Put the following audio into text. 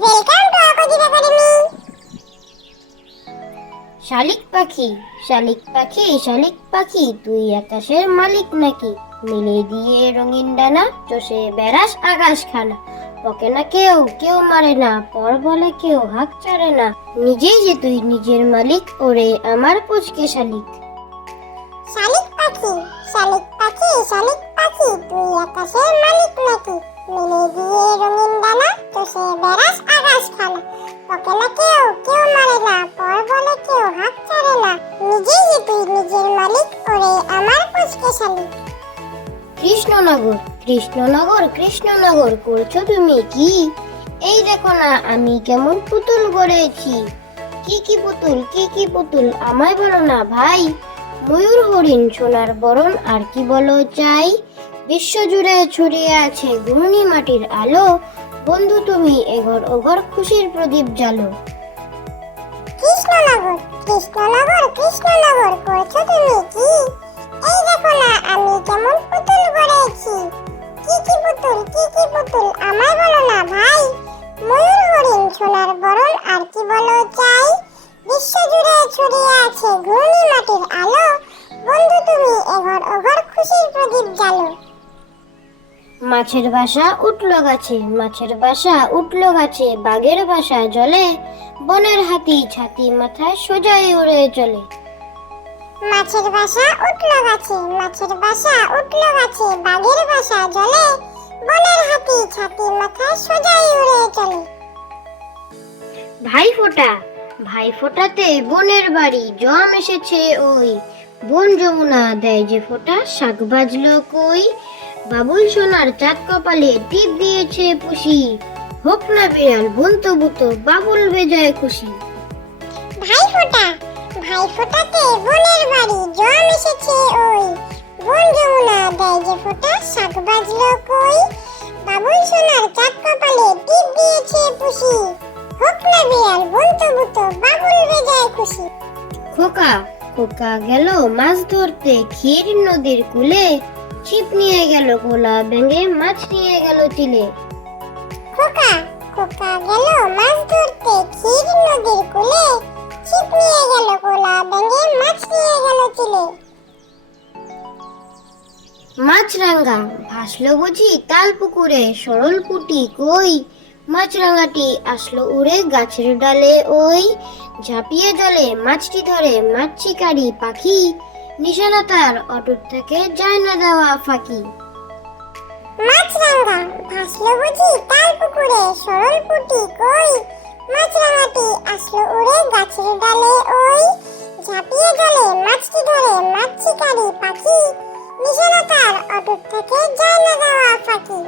Welcome to আকদিব academy. শালিক পাখি, শালিক পাখি, শালিক পাখি, তুই আকাশের মালিক নাকি? মিলে দিয়ে রঙিন ডানা, চষে বেড়াস আকাশ খানা। ওকে না কেউ, কেউ মারে না, পর বলে কেউ হাঁক চড়ে না। নিজেই যে তুই নিজের মালিক, ওরে আমার পুচকে শালিক। শালিক পাখি, শালিক পাখি, শালিক পাখি, তুই আকাশের মালিক নাকি? মিলে দিয়ে রঙিন ডানা, চষে বেড়াস আকাশ খানা। ওকে না কেউ, কেউ মারে না, পর বলে কেউ হাঁক চড়ে না। নিজেই যে তুই নিজের মালিক, ওরে আমার পুচকে শালিক। কৃষ্ণনগর, কৃষ্ণনগর, কৃষ্ণনগর, করছো তুমি কি? এই দেখো না আমি কেমন পুতুল গড়েছি। কি কি পুতুল, কি কি পুতুল, আমায় বলো না ভাই। ময়ূর, হরিণ, সোনার বরণ, আর কি বলো চাই? বিশ্বজুড়ে ছড়িয়ে আছে ঘূর্ণি মাটির আলো। বন্ধু তুমি এঘর ওঘর খুশির প্রদীপ জ্বালো। কৃষ্ণনগর, কৃষ্ণনগর, কৃষ্ণনগর, করছো তুমি কি? এই দেখো না আমি কেমন পুতুল গড়েছি। কি কি পুতুল, কি কি পুতুল, আমায় বলো না ভাই। ময়ূর, হরিণ, সোনার বরণ, আর কি বলো চাই? বিশ্বজুড়ে ছড়িয়ে আছে ঘূর্ণি মাটির আলো। বন্ধু তুমি এঘর ওঘর খুশির প্রদীপ জ্বালো। মাছের বাসা উঠলো গাছে, মাছের বাসা উঠলো গাছে, বাঘের বাসা জলে। বনের হাতি ছাতি মাথায় সোজাই উড়ে চলে। মাছের বাসা উঠলো গাছে, মাছের বাসা উঠলো গাছে, বাঘের বাসা জলে। বনের হাতি ছাতি মাথায় সোজাই উড়ে চলে। ভাইফোঁটা, ভাইফোঁটাতে বোনের বাড়ি, জম এসেছে ওই। বোন যমুনা দেয় যে ফোঁটা, শাক বাজলো কই। বাবুল সোনার চাঁদ কপালে টিপ দিয়েছে পুষি। হোক না বিড়াল বোন তবু তো বাবুল বেজায় খুশি। ভাইফোঁটা, ভাইফোঁটাতে বোনের বাড়ি, জম এসেছে ওই। বোন যমুনা দেয় যে ফোঁটা, শাক বাজলো কই। বাবুল সোনার চাঁদ কপালে টিপ দিয়েছে পুষি। হোক না বিড়াল বোন তবু তো বাবুল বেজায় খুশি। খোকা, খোকা গেল মাছ ধরতে ক্ষীর নদীর কূলে। ছিপ নিয়ে গেল গোলা ব্যাঙে, মাছ নিয়ে গেল চিলে। খোকা, খোকা গেল মাছ ধরতে ক্ষীর নদীর কূলে। ছিপ নিয়ে গেল কোলা ব্যাঙে, মাছ নিয়ে গেল চিলে। মাছরাঙা ভাসলো বুঝি তাল পুকুরে, সরল পুটি কই। মাছরাঙাটি আসলো উড়ে গাছের ডালে ওই। ঝাঁপিয়ে জলে মাছটি ধরে মাছ শিকারি পাখি। নিশানা তার অটুট থেকে যায় না দেওয়া ফাঁকি। মাছরাঙা ভাসলো বুঝি তাল পুকুরে, সরল পুটি কই। মাছরাঙাটি আসলো উড়ে গাছের ডালে ওই। ঝাঁপিয়ে জলে মাছটি ধরে মাছ শিকারি পাখি। নিশানা তার অটুট থেকে যায় না দেওয়া ফাঁকি।